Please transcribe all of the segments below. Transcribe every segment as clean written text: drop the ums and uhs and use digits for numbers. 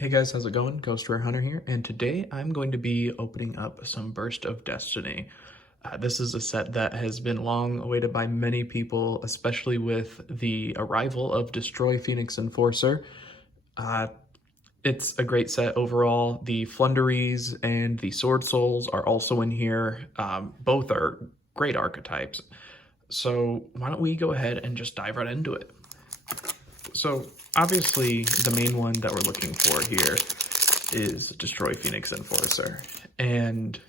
Hey guys, how's it going? GhostRareHunter here, and today I'm going to be opening up some Burst of Destiny. This is a set that has been long awaited by many people, especially with the arrival of Destroy Phoenix Enforcer. Uh, it's a great set overall. The Flunderies and the Sword Souls are also in here. Both are great archetypes. So why don't we go ahead and just dive right into it? So obviously the main one that we're looking for here is Destroy Phoenix Enforcer. And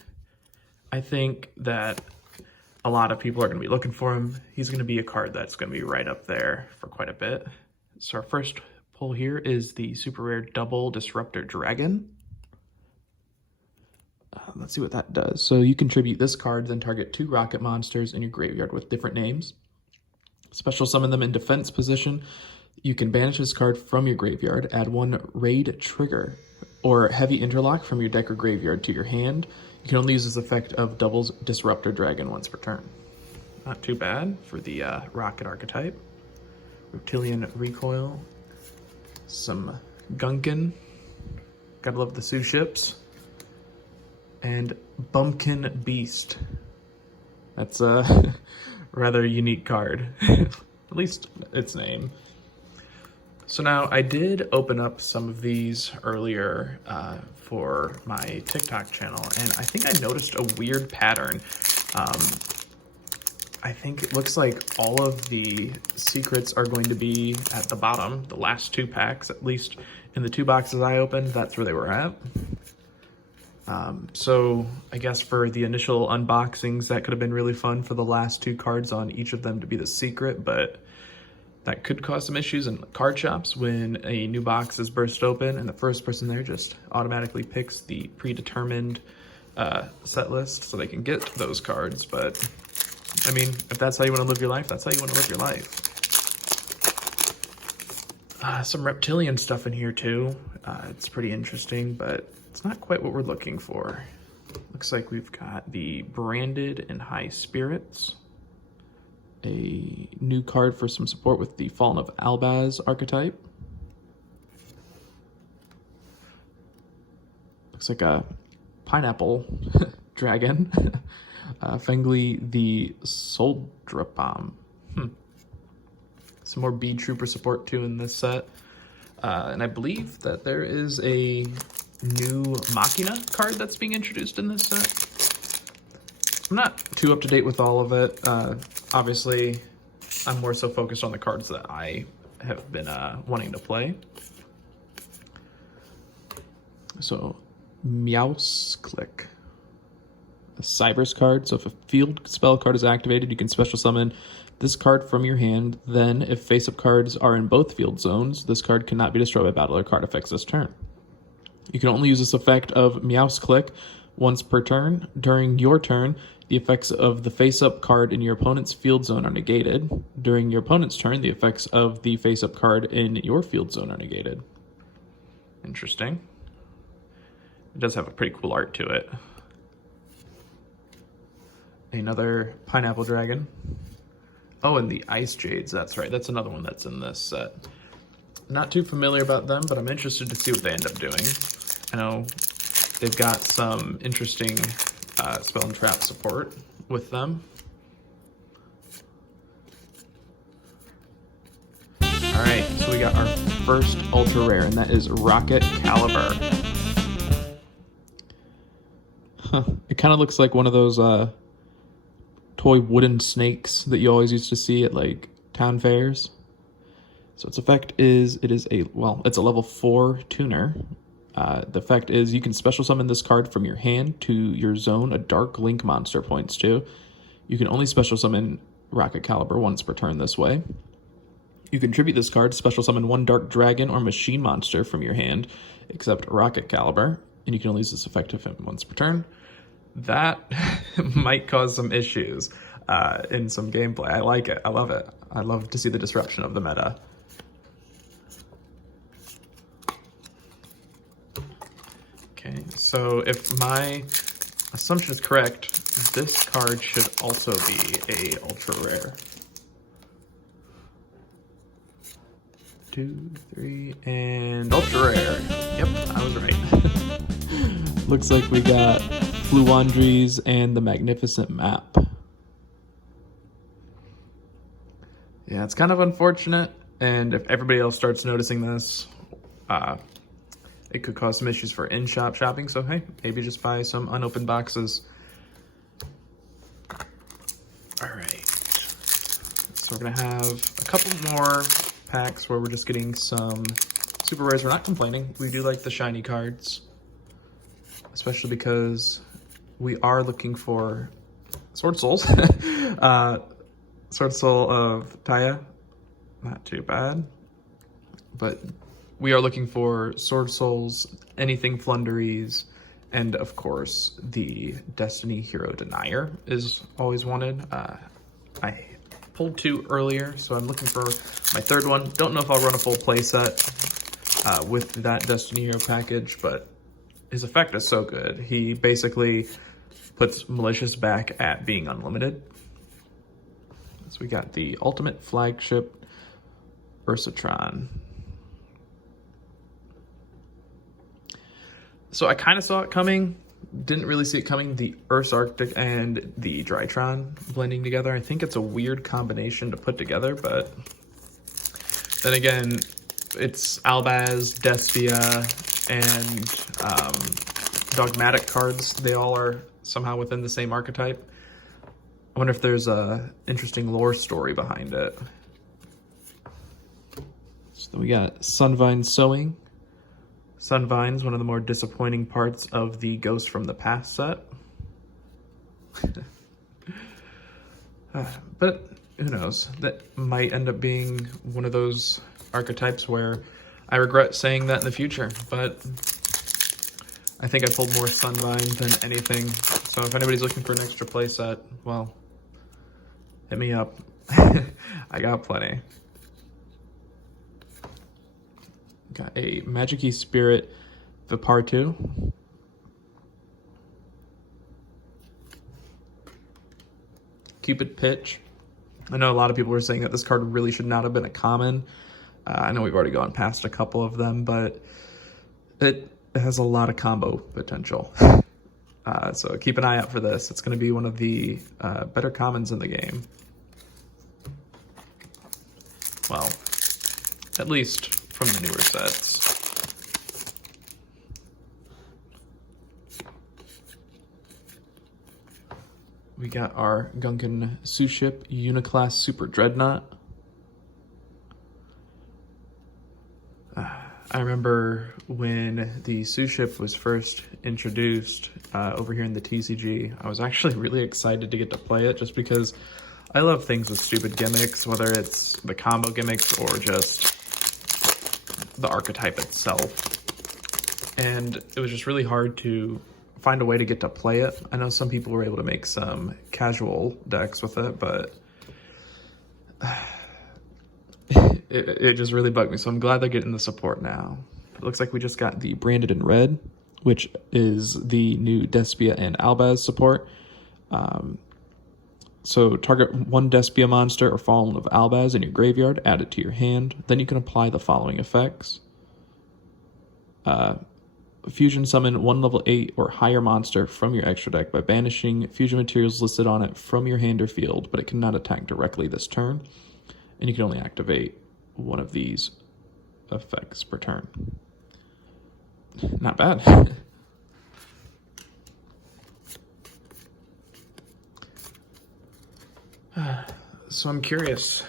I think that a lot of people are going to be looking for him. He's going to be a card that's going to be right up there for quite a bit. So our first pull here is the super rare double Disruptor Dragon. Let's see what that does. So you contribute this card, then target 2 rocket monsters in your graveyard with different names. Special summon them in defense position. You can banish this card from your graveyard, add 1 raid trigger, or heavy interlock from your deck or graveyard to your hand. You can only use this effect of doubles Disruptor Dragon once per turn. Not too bad for the rocket archetype. Reptilian Recoil, some Gunkin, gotta love the Sioux ships, and Bumpkin Beast. That's a rather unique card, at least its name. So now I did open up some of these earlier for my TikTok channel, and I think I noticed a weird pattern. I think it looks like all of the secrets are going to be at the bottom, the last 2 packs, at least in the 2 boxes I opened, that's where they were at. So I guess for the initial unboxings, that could have been really fun for the last 2 cards on each of them to be the secret, but that could cause some issues in card shops when a new box is burst open and the first person there just automatically picks the predetermined set list so they can get those cards. But I mean, if that's how you want to live your life, that's how you want to live your life. Some reptilian stuff in here too. It's pretty interesting, but it's not quite what we're looking for. Looks like we've got the branded and high spirits. A new card for some support with the Fallen of Albaz archetype. Looks like a pineapple dragon. Fengli the Soldier Bomb. Some more Bead Trooper support too in this set. And I believe that there is a new Machina card that's being introduced in this set. I'm not too up to date with all of it. Obviously, I'm more so focused on the cards that I have been wanting to play. So, Meow's Click. A Cybers card. So if a field spell card is activated, you can special summon this card from your hand. Then, if face-up cards are in both field zones, this card cannot be destroyed by battle or card effects this turn. You can only use this effect of Meow's Click once per turn. During your turn, the effects of the face-up card in your opponent's field zone are negated. During your opponent's turn, the effects of the face-up card in your field zone are negated. Interesting. It does have a pretty cool art to it. Another Pineapple Dragon. Oh, and the Ice Jades, that's right. That's another one that's in this set. Not too familiar about them, but I'm interested to see what they end up doing. I know they've got some interesting spell and trap support with them. Alright, so we got our first ultra rare, and that is Rocket Caliber. It kind of looks like one of those toy wooden snakes that you always used to see at like town fairs. So its effect is, it's a level 4 tuner. The effect is you can special summon this card from your hand to your zone a Dark Link monster points to. You can only special summon Rocket Caliber once per turn this way. You contribute this card, special summon 1 Dark Dragon or Machine monster from your hand, except Rocket Caliber, and you can only use this effect of him once per turn. That might cause some issues in some gameplay. I like it. I love it. I love to see the disruption of the meta. Okay, so if my assumption is correct, this card should also be a ultra rare. 2, 3, and ultra rare. Yep, Looks like we got Fluandries and the Magnificent Map. Yeah, it's kind of unfortunate, and if everybody else starts noticing this, it could cause some issues for in-shop shopping, so hey, maybe just buy some unopened boxes. All right, so we're gonna have a couple more packs where we're just getting some super rares. We're not complaining. We do like the shiny cards, especially because we are looking for Sword Souls. Sword Soul of Taya, not too bad. But we are looking for Sword Souls, anything Flunderies, and of course the Destiny Hero Denier is always wanted. I pulled 2 earlier, so I'm looking for my 3rd one. Don't know if I'll run a full playset with that Destiny Hero package, but his effect is so good. He basically puts Malicious back at being unlimited. So we got the Ultimate Flagship Ursatron. So I kind of saw it coming, didn't really see it coming, the Urs Arctic and the Drytron blending together. I think it's a weird combination to put together, but then again, it's Albaz, Despia, and Dogmatic cards. They all are somehow within the same archetype. I wonder if there's a interesting lore story behind it. So we got Sunvine Sowing. Sunvine's one of the more disappointing parts of the Ghost from the Past set. But who knows? That might end up being one of those archetypes where I regret saying that in the future, but I think I pulled more Sunvine than anything. So if anybody's looking for an extra playset, well, hit me up. I got plenty. Got a Magic-y Spirit Vipartu. Cupid Pitch. I know a lot of people were saying that this card really should not have been a common. I know we've already gone past a couple of them, but it has a lot of combo potential. So keep an eye out for this. It's going to be one of the better commons in the game. Well, at least from the newer sets. We got our Gunkan Suship Uniclass Super Dreadnought. I remember when the Suship was first introduced over here in the TCG, I was actually really excited to get to play it just because I love things with stupid gimmicks, whether it's the combo gimmicks or just the archetype itself. And it was just really hard to find a way to get to play it. I know some people were able to make some casual decks with it, but it just really bugged me. So I'm glad they're getting the support now. It looks like we just got the Branded in Red, which is the new Despia and Albaz support. So target 1 Despia monster or Fallen of Albaz in your graveyard, add it to your hand. Then you can apply the following effects. Fusion summon 1 level 8 or higher monster from your extra deck by banishing fusion materials listed on it from your hand or field, but it cannot attack directly this turn. And you can only activate 1 of these effects per turn. Not bad. So I'm curious,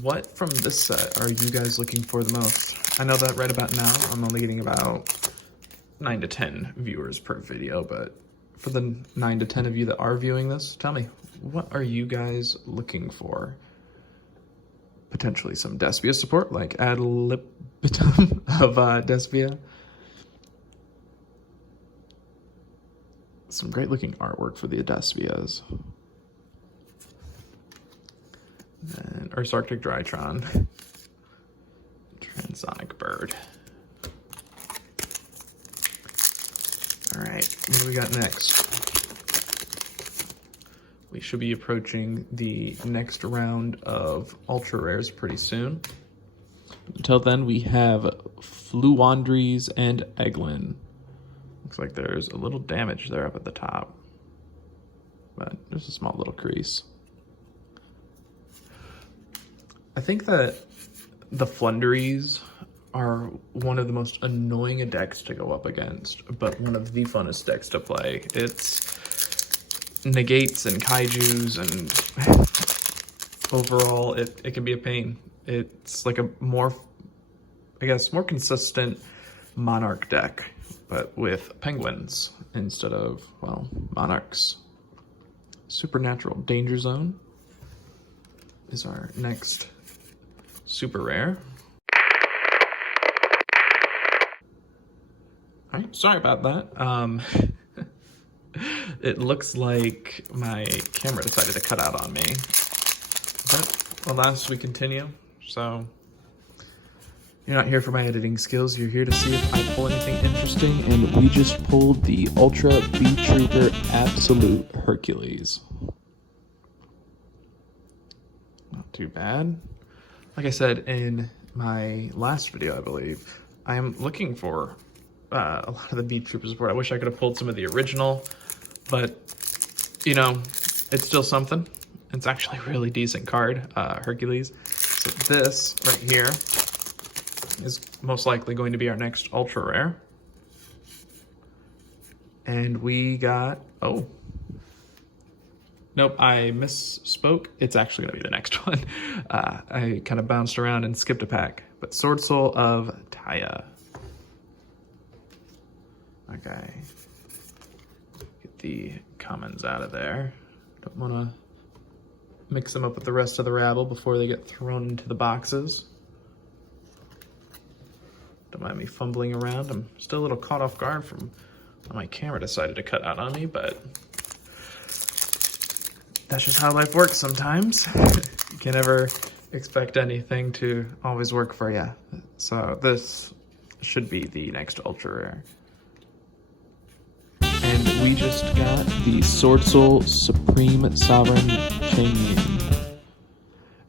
what from this set are you guys looking for the most? I know that right about now I'm only getting about 9 to 10 viewers per video, but for the 9 to 10 of you that are viewing this, tell me, what are you guys looking for? Potentially some Despia support, like ad libitum of Despia. Some great looking artwork for the Despias. And Urs Arctic Drytron. Transonic Bird. Alright, what do we got next? We should be approaching the next round of ultra rares pretty soon. Until then, we have Fluandries and Eglin. Looks like there's a little damage there up at the top, but there's a small little crease. I think that the Flunderies are one of the most annoying decks to go up against, but one of the funnest decks to play. It's negates and kaijus, and overall it can be a pain. It's like a more, I guess, more consistent monarch deck, but with penguins instead of, well, monarchs. Supernatural Danger Zone is our next super rare. All right, sorry about that. It looks like my camera decided to cut out on me. But alas, we continue. So you're not here for my editing skills. You're here to see if I pull anything interesting. And we just pulled the Ultra B Trooper Absolute Hercules. Not too bad. Like I said in my last video, I believe, I am looking for a lot of the B Trooper support. I wish I could have pulled some of the original, but you know, it's still something. It's actually a really decent card, Hercules. So this right here is most likely going to be our next ultra rare. And we got, oh, nope, I misspoke. It's actually gonna be the next one. I kind of bounced around and skipped a pack, but Sword Soul of Taya. Okay, get the commons out of there. Don't want to mix them up with the rest of the rabble before they get thrown into the boxes. Don't mind me fumbling around. I'm still a little caught off guard from when my camera decided to cut out on me, but that's just how life works sometimes. You can never expect anything to always work for you. So this should be the next ultra rare. And we just got the Sword Soul Supreme Sovereign Changyin.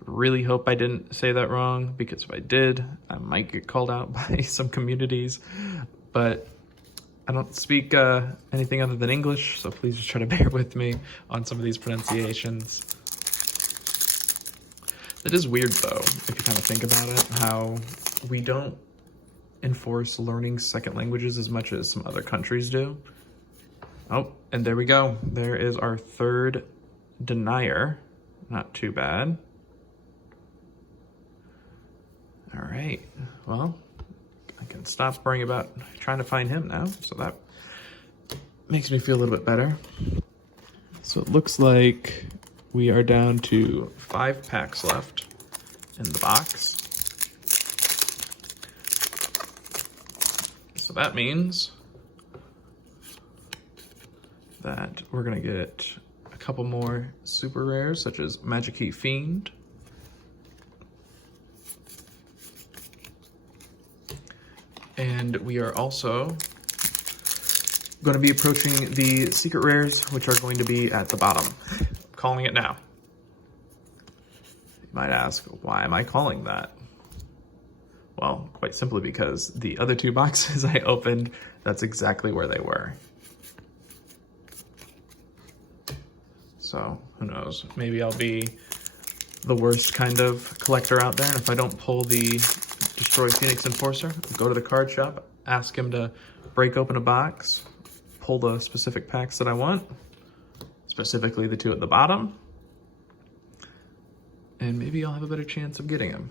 Really hope I didn't say that wrong, because if I did, I might get called out by some communities. But I don't speak anything other than English, so please just try to bear with me on some of these pronunciations. It is weird, though, if you kind of think about it, how we don't enforce learning second languages as much as some other countries do. Oh, and there we go. There is our third denier. Not too bad. All right, well, I can stop worrying about trying to find him now, so that makes me feel a little bit better. So it looks like we are down to 5 packs left in the box. So that means that we're gonna get a couple more super rares, such as Magic Key Fiend, and we are also going to be approaching the secret rares, which are going to be at the bottom. I'm calling it now. You might ask, why am I calling that? Well, quite simply because the other 2 boxes I opened, that's exactly where they were. So who knows, maybe I'll be the worst kind of collector out there, and if I don't pull the Destroy Phoenix Enforcer, I'll go to the card shop, ask him to break open a box, pull the specific packs that I want, specifically the 2 at the bottom, and maybe I'll have a better chance of getting them.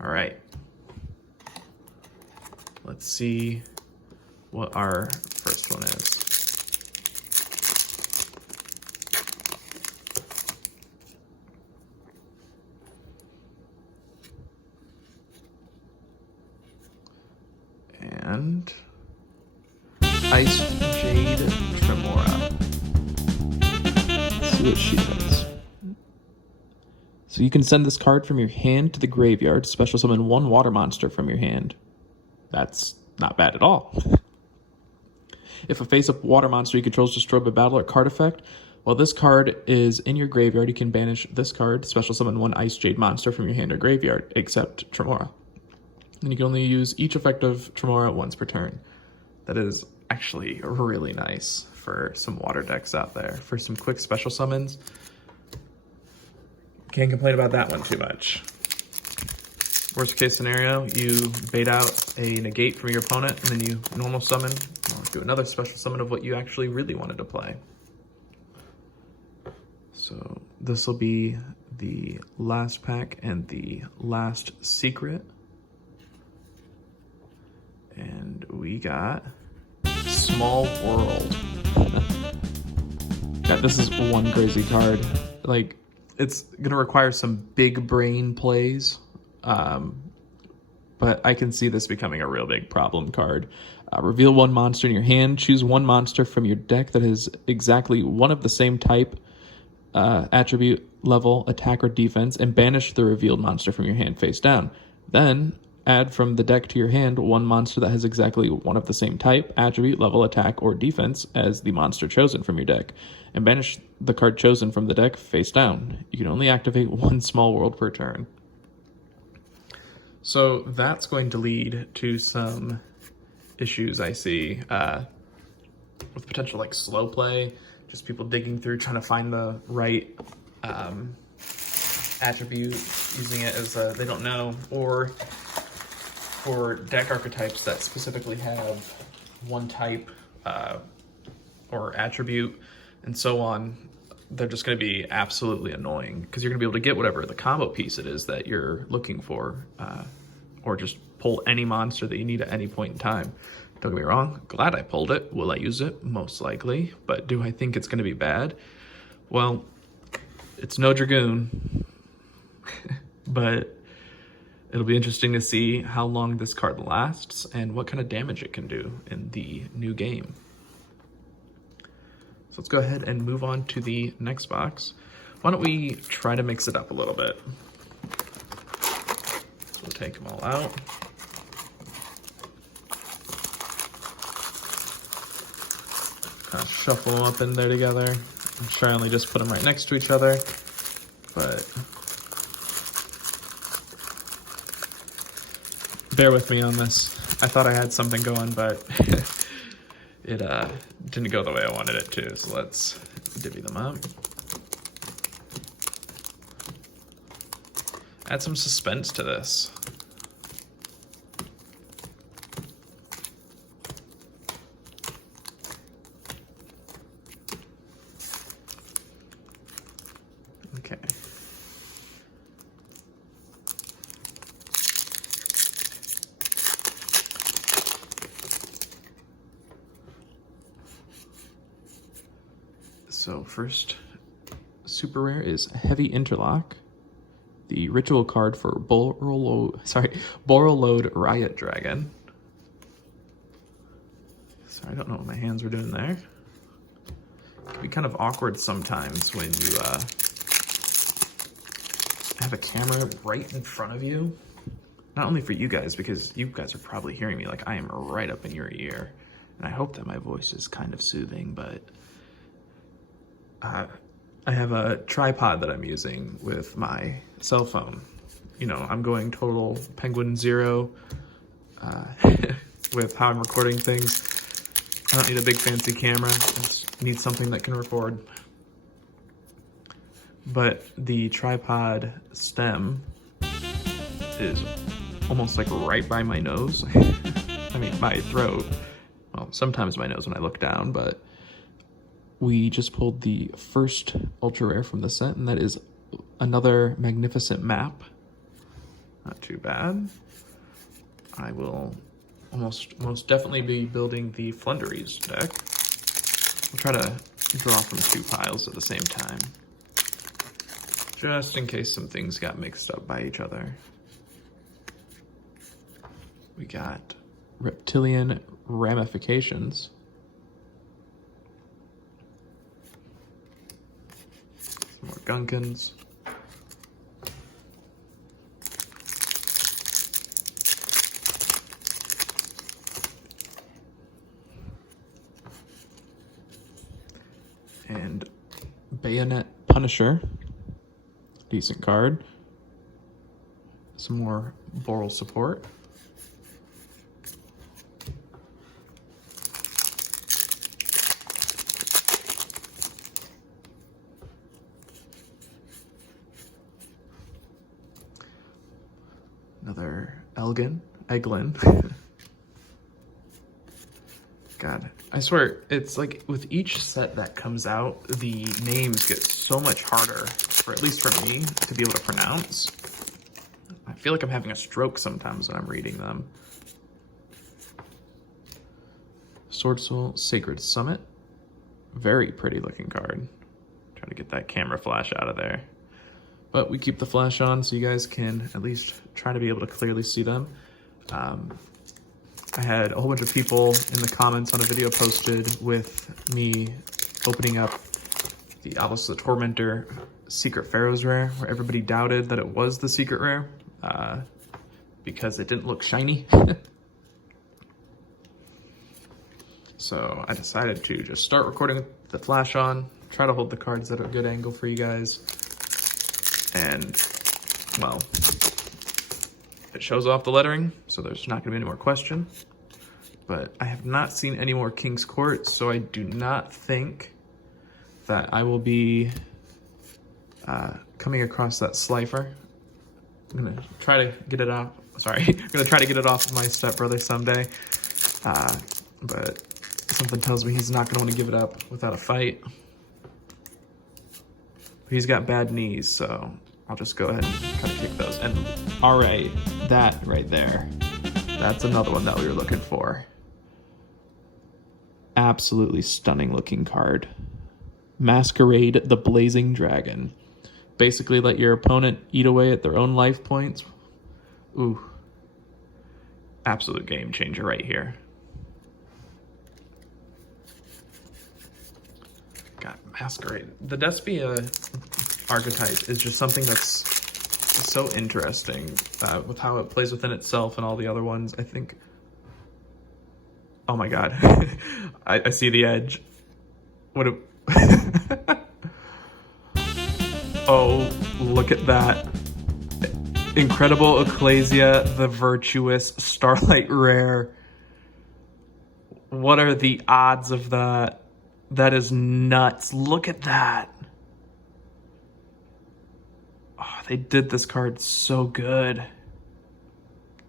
All right, let's see what our first one is. And Ice Jade Tremora. Let's see what she does. So you can send this card from your hand to the graveyard, special summon 1 water monster from your hand. That's not bad at all. If a face-up water monster you control is destroyed by battle or card effect, while this card is in your graveyard, you can banish this card, special summon 1 Ice Jade monster from your hand or graveyard, except Tremora. Then you can only use each effect of Tremora once per turn. That is actually really nice for some water decks out there. For some quick special summons, can't complain about that one too much. Worst case scenario, you bait out a negate from your opponent, and then you normal summon, or do another special summon of what you actually really wanted to play. So this will be the last pack and the last secret. And we got Small World. Yeah, this is one crazy card. Like, it's gonna require some big brain plays, but I can see this becoming a real big problem card. Reveal one monster in your hand. Choose one monster from your deck that has exactly one of the same type, attribute, level, attack, or defense, and banish the revealed monster from your hand face down. Then add from the deck to your hand one monster that has exactly one of the same type, attribute, level, attack, or defense as the monster chosen from your deck, and banish the card chosen from the deck face down. You can only activate one Small World per turn. So that's going to lead to some issues I see with potential like slow play, just people digging through trying to find the right attribute, using it as they don't know, or for deck archetypes that specifically have one type or attribute and so on, they're just going to be absolutely annoying because you're going to be able to get whatever the combo piece it is that you're looking for, or just pull any monster that you need at any point in time. Don't get me wrong, glad I pulled it. Will I use it? Most likely. But do I think it's going to be bad? Well, it's no Dragoon, but it'll be interesting to see how long this card lasts and what kind of damage it can do in the new game. So let's go ahead and move on to the next box. Why don't we try to mix it up a little bit? So we'll take them all out. Kind of shuffle them up in there together. I'm sure I only just put them right next to each other, but bear with me on this. I thought I had something going, but it didn't go the way I wanted it to, so let's divvy them up. Add some suspense to this. Okay. So first super rare is Heavy Interlock, the ritual card for Borreload Riot Dragon. Sorry, I don't know what my hands were doing there. It can be kind of awkward sometimes when you have a camera right in front of you. Not only for you guys, because you guys are probably hearing me like I am right up in your ear. And I hope that my voice is kind of soothing, but I have a tripod that I'm using with my cell phone. You know, I'm going total Penguin Zero with how I'm recording things. I don't need a big fancy camera. I just need something that can record. But the tripod stem is almost like right by my nose. I mean, my throat. Well, sometimes my nose when I look down, but we just pulled the first ultra rare from the set, and that is another magnificent map. Not too bad. I will most definitely be building the Flunderies deck. I'll try to draw from two piles at the same time, just in case some things got mixed up by each other. We got Reptilian Ramifications. Some more Gunkins. And Bayonet Punisher. Decent card. Some more Boral support. Another Eglin. God, I swear, it's like with each set that comes out, the names get so much harder, or at least for me, to be able to pronounce. I feel like I'm having a stroke sometimes when I'm reading them. Sword Soul Sacred Summit. Very pretty looking card. Trying to get that camera flash out of there. But we keep the flash on so you guys can at least try to be able to clearly see them. I had a whole bunch of people in the comments on a video posted with me opening up the Obelisk the Tormentor Secret Pharaoh's Rare, where everybody doubted that it was the secret rare because it didn't look shiny. So I decided to just start recording with the flash on, try to hold the cards at a good angle for you guys. And, well, it shows off the lettering, so there's not going to be any more question. But I have not seen any more King's Court, so I do not think that I will be coming across that Slifer. I'm going to try to get it off. Sorry, I'm going to try to get it off of my stepbrother someday. But something tells me he's not going to want to give it up without a fight. He's got bad knees, so I'll just go ahead and try to kick those. And all right, that right there, that's another one that we were looking for. Absolutely stunning looking card. Masquerade the Blazing Dragon. Basically let your opponent eat away at their own life points. Ooh. Absolute game changer right here. God, Masquerade. The Despia archetype is just something that's so interesting with how it plays within itself and all the other ones. I think... Oh my god. I see the edge. What a... Oh, look at that. Incredible Ecclesia, the Virtuous, Starlight Rare. What are the odds of that? That is nuts. Look at that. Oh, they did this card so good.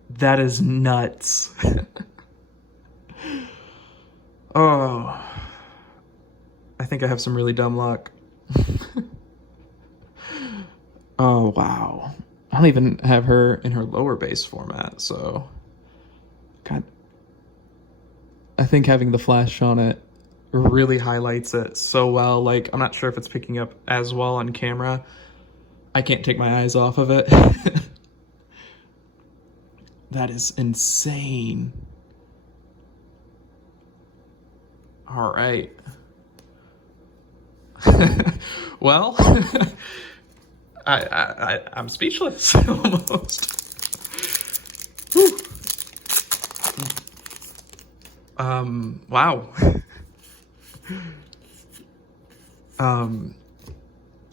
That is nuts. Oh. I think I have some really dumb luck. Oh, wow. I don't even have her in her lower base format, so... God. I think having the flash on it really highlights it so well. Like, I'm not sure if it's picking up as well on camera. I can't take my eyes off of it. That is insane. All right. Well, I'm speechless almost. Whew. Wow.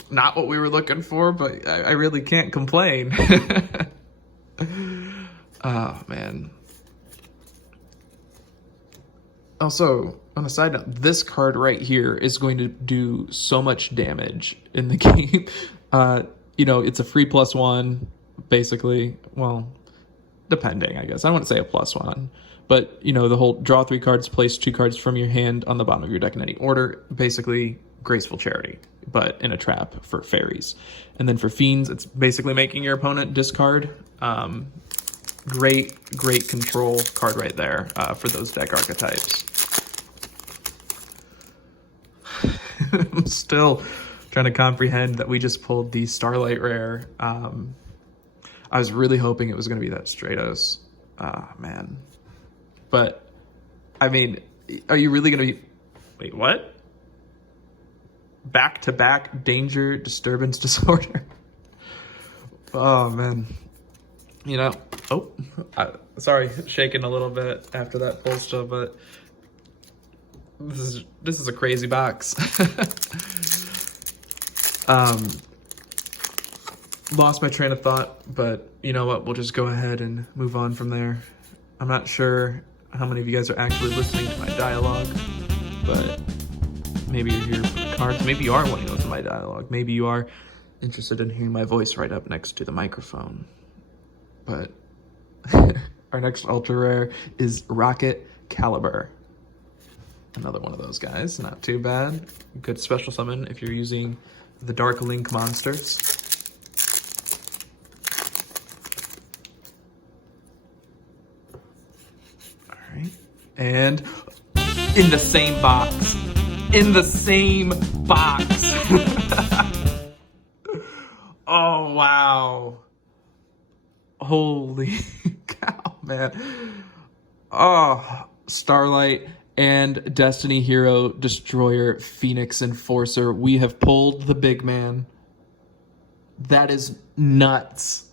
Not what we were looking for, but I really can't complain. Oh, man. Also, on a side note, this card right here is going to do so much damage in the game. You know, it's a free +1, basically. Well, depending, I guess. I don't want to say a +1. But, you know, the whole draw 3 cards, place 2 cards from your hand on the bottom of your deck in any order. Basically, Graceful Charity, but in a trap for fairies. And then for fiends, it's basically making your opponent discard. Great control card right there for those deck archetypes. I'm still trying to comprehend that we just pulled the Starlight Rare. I was really hoping it was going to be that Stratos. Man. But, I mean, are you really going to be... Wait, what? Back-to-back Danger, Disturbance, Disorder. Oh, man. You know... Oh, sorry, shaking a little bit after that pull still, but... This is a crazy box. Lost my train of thought, but you know what? We'll just go ahead and move on from there. I'm not sure how many of you guys are actually listening to my dialogue, but maybe you're here for the cards. Maybe you are wanting to listen to my dialogue. Maybe you are interested in hearing my voice right up next to the microphone. But Our next ultra rare is Rocket Caliber. Another one of those guys, not too bad. Good special summon if you're using the Dark Link monsters. All right, and in the same box. In the same box. Oh, wow. Holy cow, man. Oh, Starlight and Destiny Hero, Destroyer, Phoenix Enforcer. We have pulled the big man. That is nuts.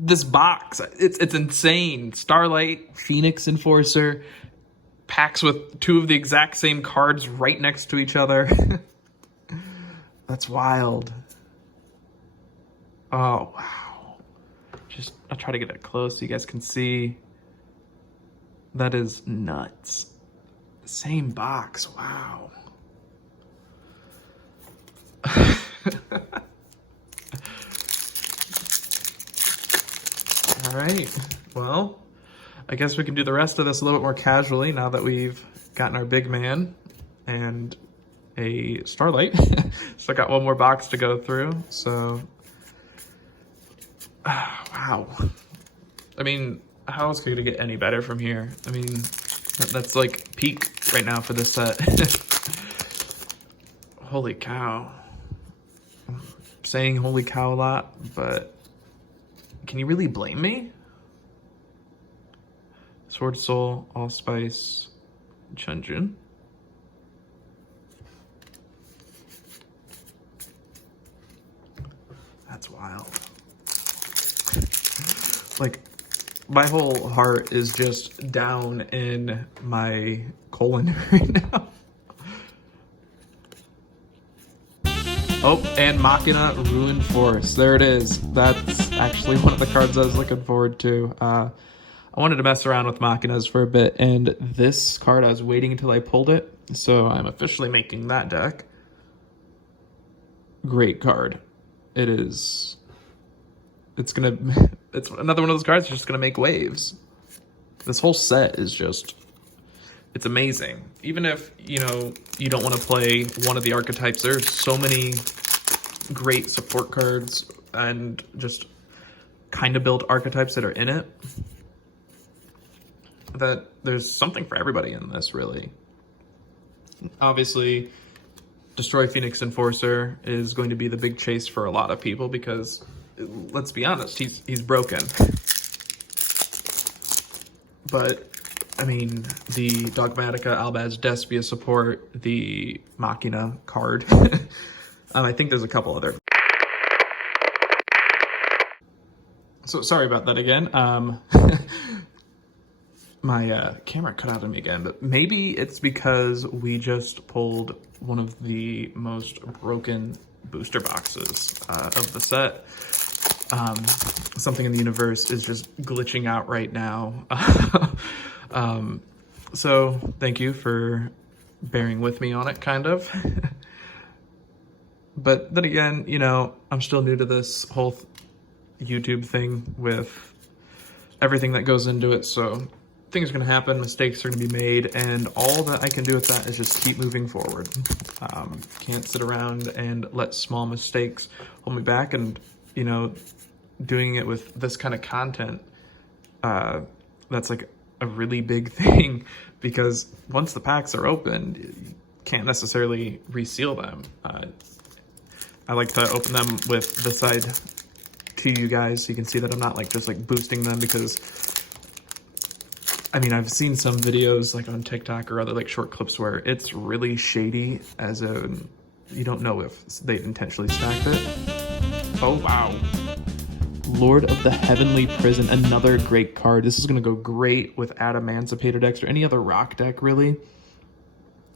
This box, it's insane. Starlight, Phoenix Enforcer, packs with two of the exact same cards right next to each other. That's wild. Oh, wow. I'll try to get it close so you guys can see. That is nuts. Same box, wow. All right, well, I guess we can do the rest of this a little bit more casually now that we've gotten our big man and a Starlight. Still got one more box to go through, so... wow. I mean, how else could it get any better from here? I mean, that's like peak right now for this set. Holy cow. I'm saying holy cow a lot, but can you really blame me? Sword Soul, Allspice, Chunjun. That's wild. Like, my whole heart is just down in my colon right now. Oh, and Machina Ruined Force. There it is. That's actually one of the cards I was looking forward to. I wanted to mess around with Machinas for a bit, and this card, I was waiting until I pulled it, so I'm officially making that deck. Great card. It is... It's another one of those cards that's just gonna make waves. This whole set is just... It's amazing. Even if, you know, you don't want to play one of the archetypes, there's so many great support cards and just kind of build archetypes that are in it, that there's something for everybody in this, really. Obviously, Destroy Phoenix Enforcer is going to be the big chase for a lot of people because, let's be honest, he's broken. But, I mean, the Dogmatica, Albaz, Despia support, the Machina card. I think there's a couple other. So, sorry about that again. My camera cut out on me again, but maybe it's because we just pulled one of the most broken booster boxes of the set. Something in the universe is just glitching out right now. So thank you for bearing with me on it, kind of. But then again, you know, I'm still new to this whole YouTube thing with everything that goes into it, so things are going to happen, mistakes are going to be made, and all that I can do with that is just keep moving forward. Can't sit around and let small mistakes hold me back, and, you know, doing it with this kind of content, that's like a really big thing, because once the packs are opened, you can't necessarily reseal them. I like to open them with this side to you guys so you can see that I'm not like just like boosting them, because I mean, I've seen some videos like on TikTok or other like short clips where it's really shady, as in you don't know if they intentionally stacked it. Oh wow. Lord of the Heavenly Prison, another great card. This is going to go great with Adamantipator decks or any other rock deck, really.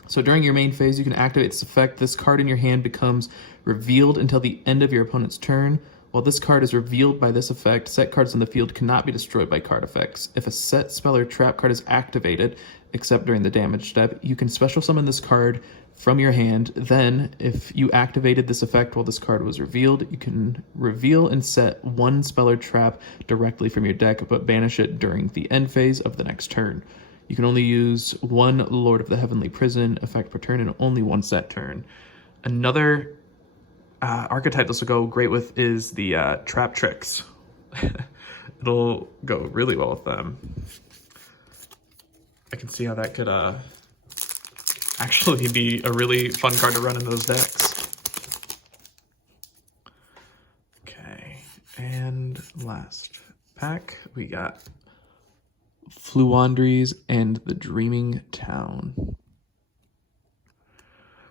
So during your main phase, you can activate this effect. This card in your hand becomes revealed until the end of your opponent's turn. While this card is revealed by this effect, set cards in the field cannot be destroyed by card effects. If a set, spell, or trap card is activated, except during the damage step, you can special summon this card from your hand. Then, if you activated this effect while this card was revealed, you can reveal and set one spell or trap directly from your deck, but banish it during the end phase of the next turn. You can only use one Lord of the Heavenly Prison effect per turn and only one set turn. Another archetype this will go great with is the Trap Tricks. It'll go really well with them. I can see how that could actually be a really fun card to run in those decks. Okay, and last pack, we got Fluandries and the Dreaming Town.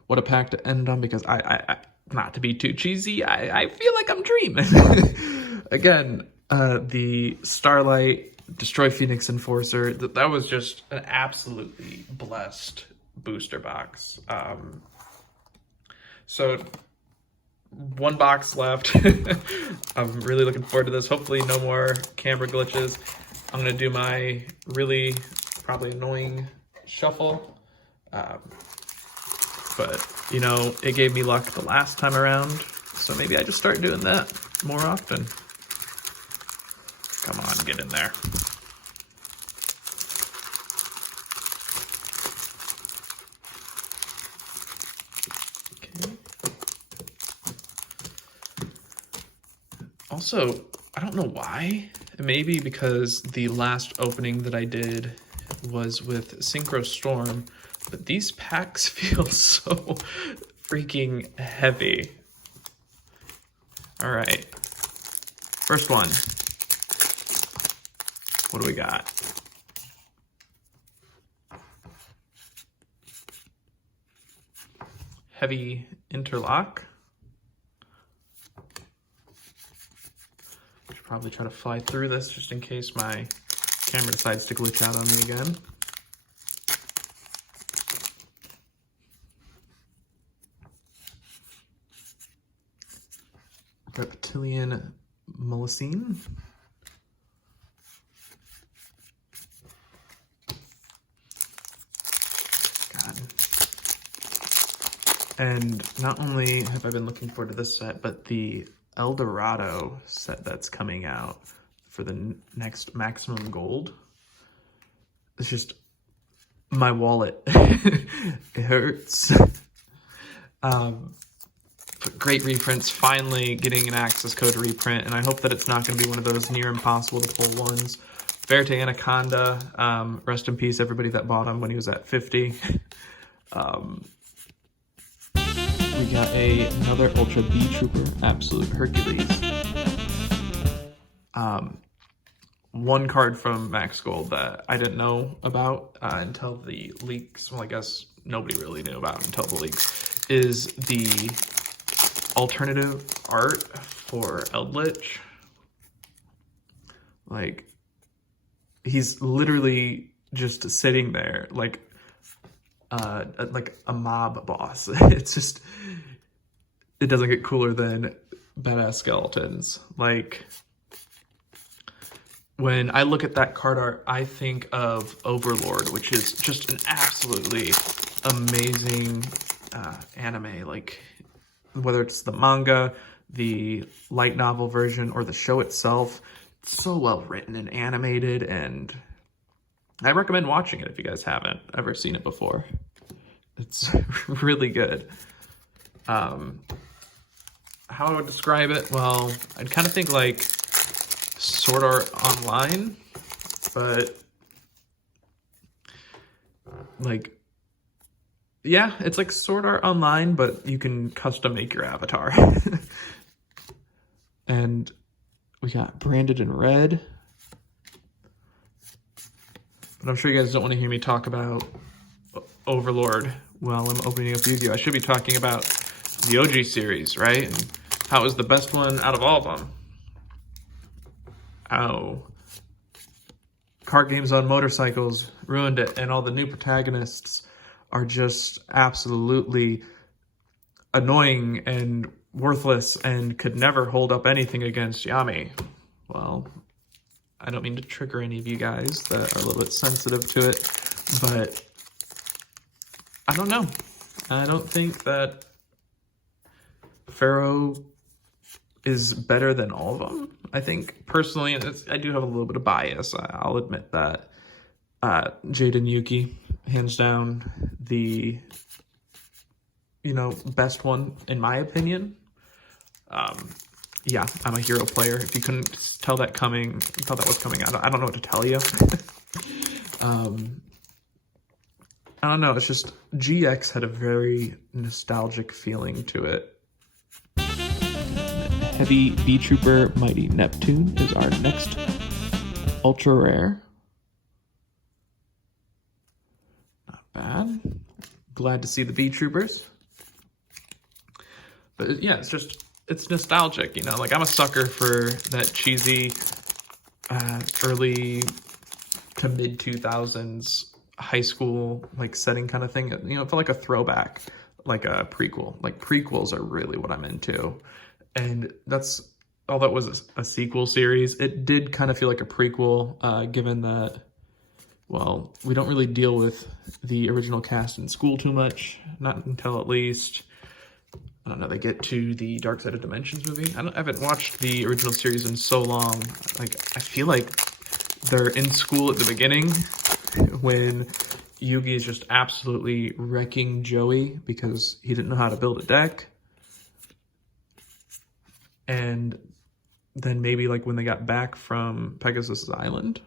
What a pack to end on, because I not to be too cheesy, I feel like I'm dreaming. Again, the Starlight, Destroy Phoenix Enforcer, that was just an absolutely blessed booster box. So one box left. I'm really looking forward to this. Hopefully no more camera glitches. I'm gonna do my really probably annoying shuffle. But, you know, it gave me luck the last time around, so maybe I just start doing that more often. Come on, get in there. Okay. Also, I don't know why. Maybe because the last opening that I did was with Synchro Storm, but these packs feel so freaking heavy. All right, first one. What do we got? Heavy Interlock. Should probably try to fly through this just in case my camera decides to glitch out on me again. Reptilian Molosine. God. And not only have I been looking forward to this set, but the El Dorado set that's coming out for the next Maximum Gold. It's just, my wallet, it hurts. Great reprints, finally getting an access code to reprint, and I hope that it's not going to be one of those near impossible to pull ones. Verte Anaconda, rest in peace everybody that bought him when he was at 50. We got another Ultra B Trooper, Absolute Hercules. One card from Max Gold that I didn't know about until the leaks, well I guess nobody really knew about until the leaks, is the alternative art for Eldritch. Like, he's literally just sitting there like a mob boss. It's just, it doesn't get cooler than badass skeletons. Like, when I look at that card art, I think of Overlord, which is just an absolutely amazing anime. Like, whether it's the manga, the light novel version, or the show itself, it's so well written and animated, and I recommend watching it if you guys haven't ever seen it before. It's really good. How I would describe it? Well, I'd kind of think like Sword Art Online, but like, yeah, it's like Sword Art Online, but you can custom make your avatar. And we got Branded in Red. But I'm sure you guys don't want to hear me talk about Overlord while I'm opening up Yu-Gi-Oh! I should be talking about the OG series, right? And how it was the best one out of all of them. Oh. Card games on motorcycles ruined it, and all the new protagonists are just absolutely annoying and worthless and could never hold up anything against Yami. Well, I don't mean to trigger any of you guys that are a little bit sensitive to it, but I don't know. I don't think that Pharaoh is better than all of them. I think personally, and I do have a little bit of bias, I'll admit that. Jaden Yuki, hands down, the best one in my opinion. Yeah, I'm a hero player. If you couldn't tell that was coming, I don't know what to tell you. I don't know, it's just GX had a very nostalgic feeling to it. Heavy V-Trooper Mighty Neptune is our next ultra rare. Not bad. Glad to see the V-Troopers. But yeah, it's nostalgic, like I'm a sucker for that cheesy early to mid 2000s high school setting kind of thing. It felt like a throwback, like a prequel. Like prequels are really what I'm into. And that's all that was a sequel series. It did kind of feel like a prequel, given that, well, we don't really deal with the original cast in school too much, not until at least, I don't know, they get to the Dark Side of Dimensions movie. I haven't watched the original series in so long. I feel like they're in school at the beginning when Yugi is just absolutely wrecking Joey because he didn't know how to build a deck. And then maybe when they got back from Pegasus Island.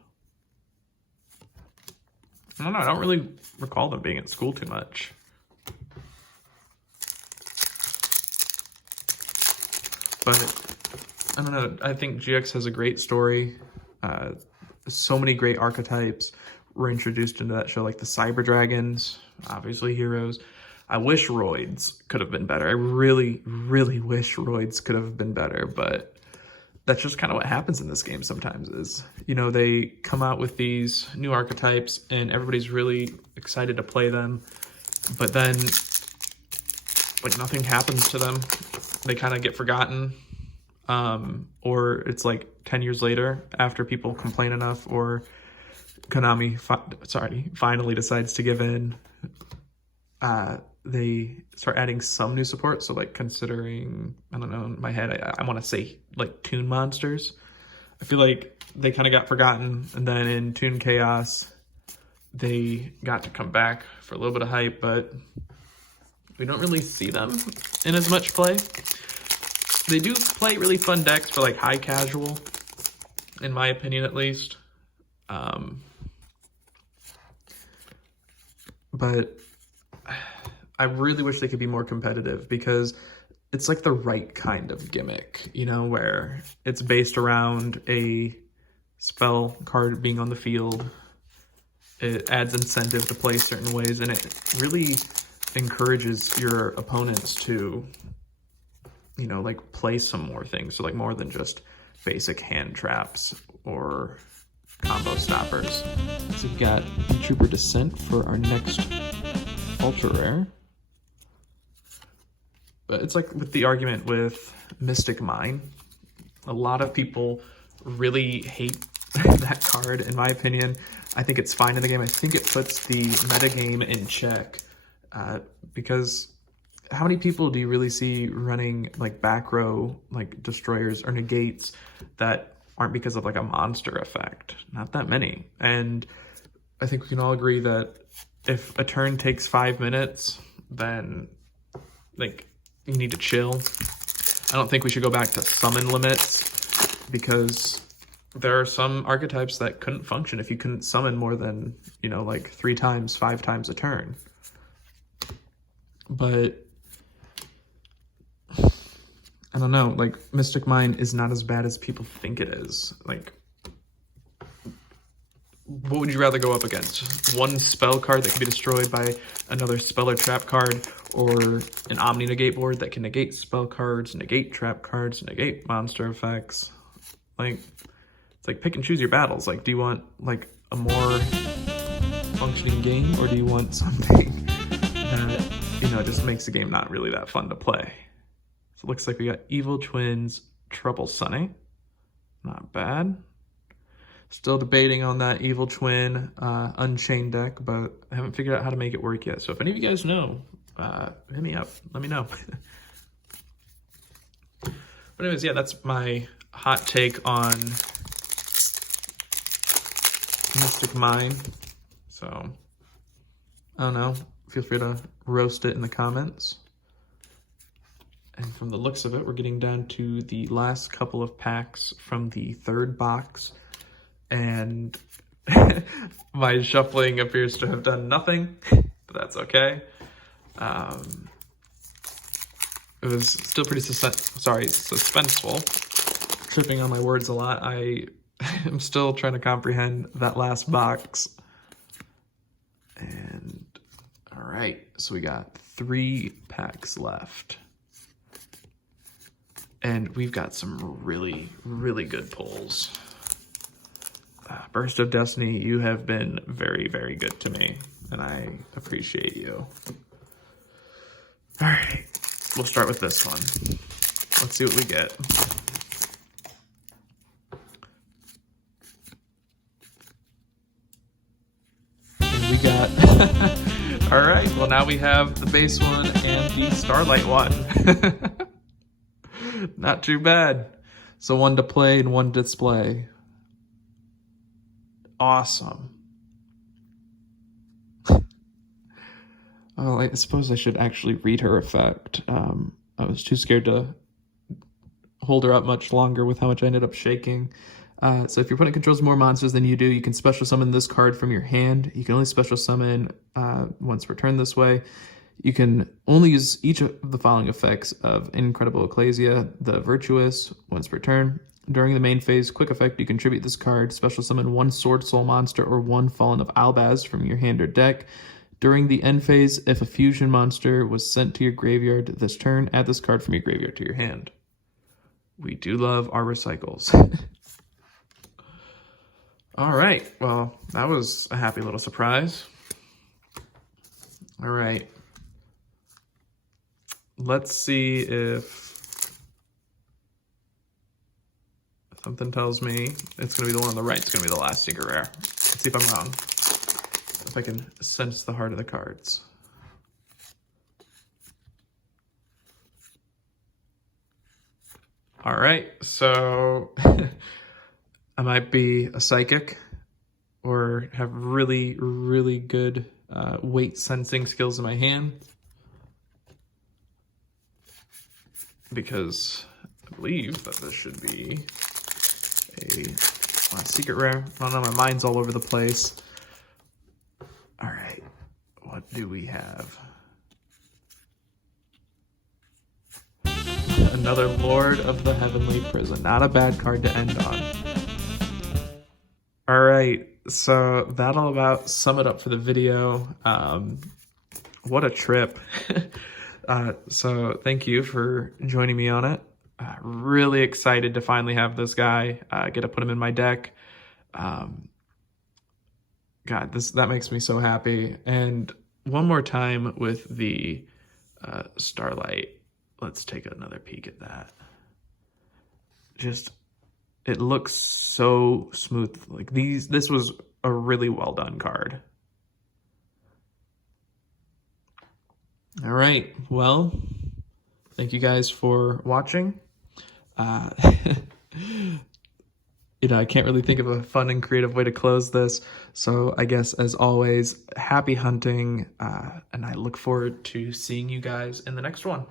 I don't know, I don't really recall them being at school too much. But I don't know, I think GX has a great story. So many great archetypes were introduced into that show, like the Cyber Dragons, obviously heroes. I wish Roids could have been better. I really, really wish Roids could have been better, but that's just kind of what happens in this game sometimes is, they come out with these new archetypes and everybody's really excited to play them, but then nothing happens to them. They kind of get forgotten, or it's 10 years later after people complain enough, or Konami finally decides to give in. They start adding some new support. So considering, I don't know, in my head, I want to say Toon Monsters. I feel like they kind of got forgotten. And then in Toon Chaos, they got to come back for a little bit of hype, but we don't really see them in as much play. They do play really fun decks for high casual, in my opinion at least. But I really wish they could be more competitive because it's the right kind of gimmick, where it's based around a spell card being on the field. It adds incentive to play certain ways, and it really encourages your opponents to, play some more things. So more than just basic hand traps or combo stoppers. So we've got Trooper Descent for our next ultra rare. But it's with the argument with Mystic Mine. A lot of people really hate that card, in my opinion. I think it's fine in the game. I think it puts the metagame in check. Because how many people do you really see running back row, destroyers or negates that aren't because of a monster effect? Not that many. And I think we can all agree that if a turn takes 5 minutes, then you need to chill. I don't think we should go back to summon limits because there are some archetypes that couldn't function if you couldn't summon more than, 3 times, 5 times a turn. But I don't know, Mystic Mine is not as bad as people think it is. What would you rather go up against? One spell card that can be destroyed by another spell or trap card, or an Omni Negate board that can negate spell cards, negate trap cards, negate monster effects? It's pick and choose your battles. Do you want a more functioning game, or do you want something that just makes the game not really that fun to play? So it looks like we got Evil Twins, Trouble Sunny. Not bad. Still debating on that Evil Twin Unchained deck, but I haven't figured out how to make it work yet. So if any of you guys know, hit me up. Let me know. But anyways, yeah, that's my hot take on Mystic Mine. So, I don't know. Feel free to roast it in the comments. And from the looks of it, we're getting down to the last couple of packs from the third box. And my shuffling appears to have done nothing, but that's okay. It was still pretty suspenseful. Tripping on my words a lot. I am still trying to comprehend that last box. And all right, so we got 3 packs left. And we've got some really, really good pulls. Burst of Destiny, you have been very, very good to me, and I appreciate you. All right, we'll start with this one. Let's see what we get. And we got, all right, well now we have the base one and the Starlight one. Not too bad. So 1 to play and 1 display. Awesome. Oh, I suppose I should actually read her effect. I was too scared to hold her up much longer with how much I ended up shaking. So if your opponent controls more monsters than you do, you can special summon this card from your hand. You can only special summon once per turn this way. You can only use each of the following effects of Incredible Ecclesia, the Virtuous, once per turn. During the main phase, quick effect, you contribute this card, special summon 1 Sword Soul monster or 1 Fallen of Albaz from your hand or deck. During the end phase, if a fusion monster was sent to your graveyard this turn, add this card from your graveyard to your hand. We do love our recycles. All right, well, that was a happy little surprise. All right. Let's see if something tells me it's going to be the one on the right. It's going to be the last secret rare. Let's see if I'm wrong. If I can sense the heart of the cards. All right, so I might be a psychic or have really, really good weight sensing skills in my hand. Because I believe that this should be a secret rare. I don't know, my mind's all over the place. All right, what do we have? Another Lord of the Heavenly Prison. Not a bad card to end on. All right, so that'll about sum it up for the video. What a trip. So thank you for joining me on it. Really excited to finally have this guy, get to put him in my deck. God, that makes me so happy. And one more time with the Starlight. Let's take another peek at that. Just, it looks so smooth. Like this was a really well done card. All right, well, thank you guys for watching. I can't really think of a fun and creative way to close this. So I guess, as always, happy hunting, and I look forward to seeing you guys in the next one.